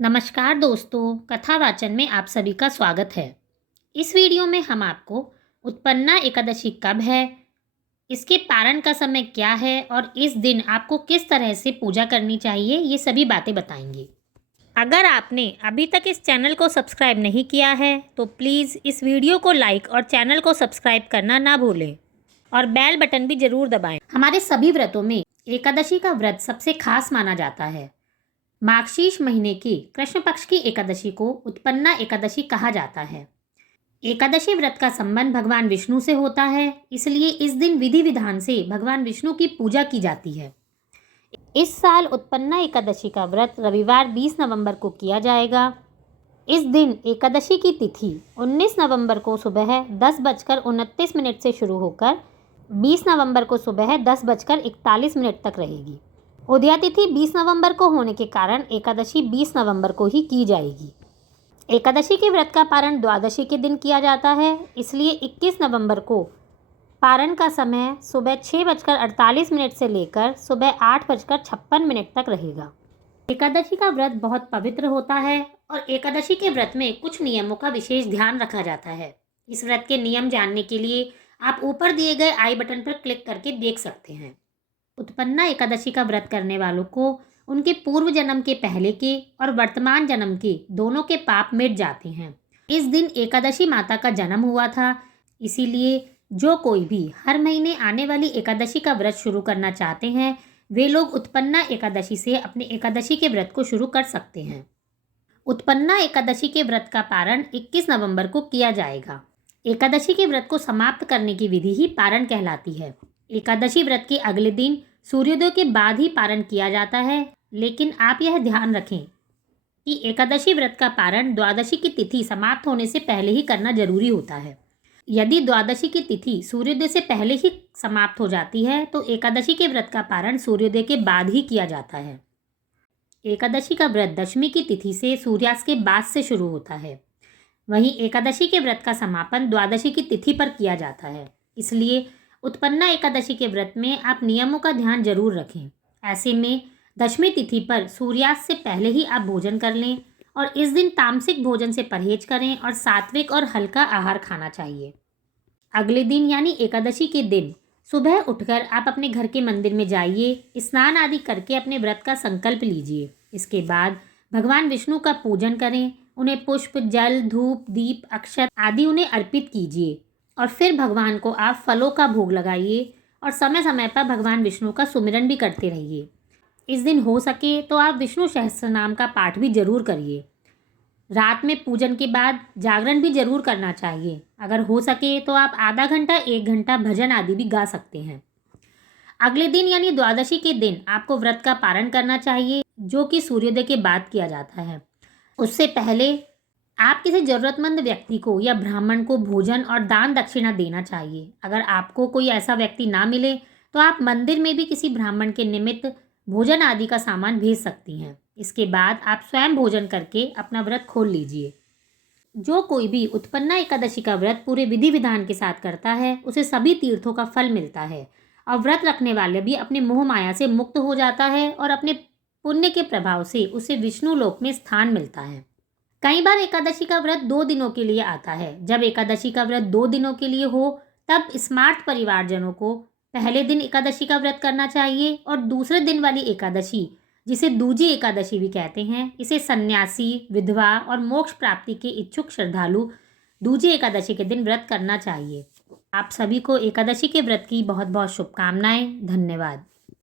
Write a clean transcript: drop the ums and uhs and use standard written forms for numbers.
नमस्कार दोस्तों, कथा वाचन में आप सभी का स्वागत है। इस वीडियो में हम आपको उत्पन्ना एकादशी कब है, इसके पारण का समय क्या है और इस दिन आपको किस तरह से पूजा करनी चाहिए, ये सभी बातें बताएंगे। अगर आपने अभी तक इस चैनल को सब्सक्राइब नहीं किया है तो प्लीज़ इस वीडियो को लाइक और चैनल को सब्सक्राइब करना ना भूलें और बेल बटन भी ज़रूर दबाएं। हमारे सभी व्रतों में एकादशी का व्रत सबसे खास माना जाता है। मार्गशीर्ष महीने की कृष्ण पक्ष की एकादशी को उत्पन्ना एकादशी कहा जाता है। एकादशी व्रत का संबंध भगवान विष्णु से होता है, इसलिए इस दिन विधि विधान से भगवान विष्णु की पूजा की जाती है। इस साल उत्पन्ना एकादशी का व्रत रविवार 20 नवंबर को किया जाएगा। इस दिन एकादशी की तिथि 19 नवंबर को सुबह 10:29 से शुरू होकर 20 नवंबर को सुबह 10:41 तक रहेगी। उदया तिथि 20 नवंबर को होने के कारण एकादशी 20 नवंबर को ही की जाएगी। एकादशी के व्रत का पारण द्वादशी के दिन किया जाता है, इसलिए 21 नवंबर को पारण का समय सुबह 6:48 से लेकर सुबह 8:56 तक रहेगा। एकादशी का व्रत बहुत पवित्र होता है और एकादशी के व्रत में कुछ नियमों का विशेष ध्यान रखा जाता है। इस व्रत के नियम जानने के लिए आप ऊपर दिए गए आई बटन पर क्लिक करके देख सकते हैं। उत्पन्ना एकादशी का व्रत करने वालों को उनके पूर्व जन्म के पहले के और वर्तमान जन्म के दोनों के पाप मिट जाते हैं। इस दिन एकादशी माता का जन्म हुआ था, इसीलिए जो कोई भी हर महीने आने वाली एकादशी का व्रत शुरू करना चाहते हैं वे लोग उत्पन्ना एकादशी से अपने एकादशी के व्रत को शुरू कर सकते हैं। उत्पन्ना एकादशी के व्रत का पारण 21 नवंबर को किया जाएगा। एकादशी के व्रत को समाप्त करने की विधि ही पारण कहलाती है। एकादशी व्रत के अगले दिन सूर्योदय के बाद ही पारण किया जाता है, लेकिन आप यह ध्यान रखें कि एकादशी व्रत का पारण द्वादशी की तिथि समाप्त होने से पहले ही करना जरूरी होता है। यदि द्वादशी की तिथि सूर्योदय से पहले ही समाप्त हो जाती है तो एकादशी के व्रत का पारण सूर्योदय के बाद ही किया जाता है। एकादशी का व्रत दशमी की तिथि से सूर्यास्त के बाद से शुरू होता है। वहीं एकादशी के व्रत का समापन द्वादशी की तिथि पर किया जाता है, इसलिए उत्पन्ना एकादशी के व्रत में आप नियमों का ध्यान जरूर रखें। ऐसे में दशमी तिथि पर सूर्यास्त से पहले ही आप भोजन कर लें और इस दिन तामसिक भोजन से परहेज करें और सात्विक और हल्का आहार खाना चाहिए। अगले दिन यानी एकादशी के दिन सुबह उठकर आप अपने घर के मंदिर में जाइए, स्नान आदि करके अपने व्रत का संकल्प लीजिए। इसके बाद भगवान विष्णु का पूजन करें, उन्हें पुष्प, जल, धूप, दीप, अक्षत आदि उन्हें अर्पित कीजिए और फिर भगवान को आप फलों का भोग लगाइए और समय समय पर भगवान विष्णु का सुमिरन भी करते रहिए। इस दिन हो सके तो आप विष्णु सहस्त्रनाम का पाठ भी जरूर करिए। रात में पूजन के बाद जागरण भी जरूर करना चाहिए। अगर हो सके तो आप आधा घंटा 1 घंटा भजन आदि भी गा सकते हैं। अगले दिन यानी द्वादशी के दिन आपको व्रत का पारण करना चाहिए, जो कि सूर्योदय के बाद किया जाता है। उससे पहले आप किसी ज़रूरतमंद व्यक्ति को या ब्राह्मण को भोजन और दान दक्षिणा देना चाहिए। अगर आपको कोई ऐसा व्यक्ति ना मिले तो आप मंदिर में भी किसी ब्राह्मण के निमित्त भोजन आदि का सामान भेज सकती हैं। इसके बाद आप स्वयं भोजन करके अपना व्रत खोल लीजिए। जो कोई भी उत्पन्ना एकादशी का व्रत पूरे विधि विधान के साथ करता है उसे सभी तीर्थों का फल मिलता है और व्रत रखने वाले भी अपने मोह माया से मुक्त हो जाता है और अपने पुण्य के प्रभाव से उसे विष्णु लोक में स्थान मिलता है। कई बार एकादशी का व्रत 2 दिनों के लिए आता है। जब एकादशी का व्रत 2 दिनों के लिए हो तब स्मार्ट परिवारजनों को पहले दिन एकादशी का व्रत करना चाहिए और दूसरे दिन वाली एकादशी, जिसे दूजी एकादशी भी कहते हैं, इसे सन्यासी, विधवा और मोक्ष प्राप्ति के इच्छुक श्रद्धालु दूजी एकादशी के दिन व्रत करना चाहिए। आप सभी को एकादशी के व्रत की बहुत बहुत शुभकामनाएं। धन्यवाद।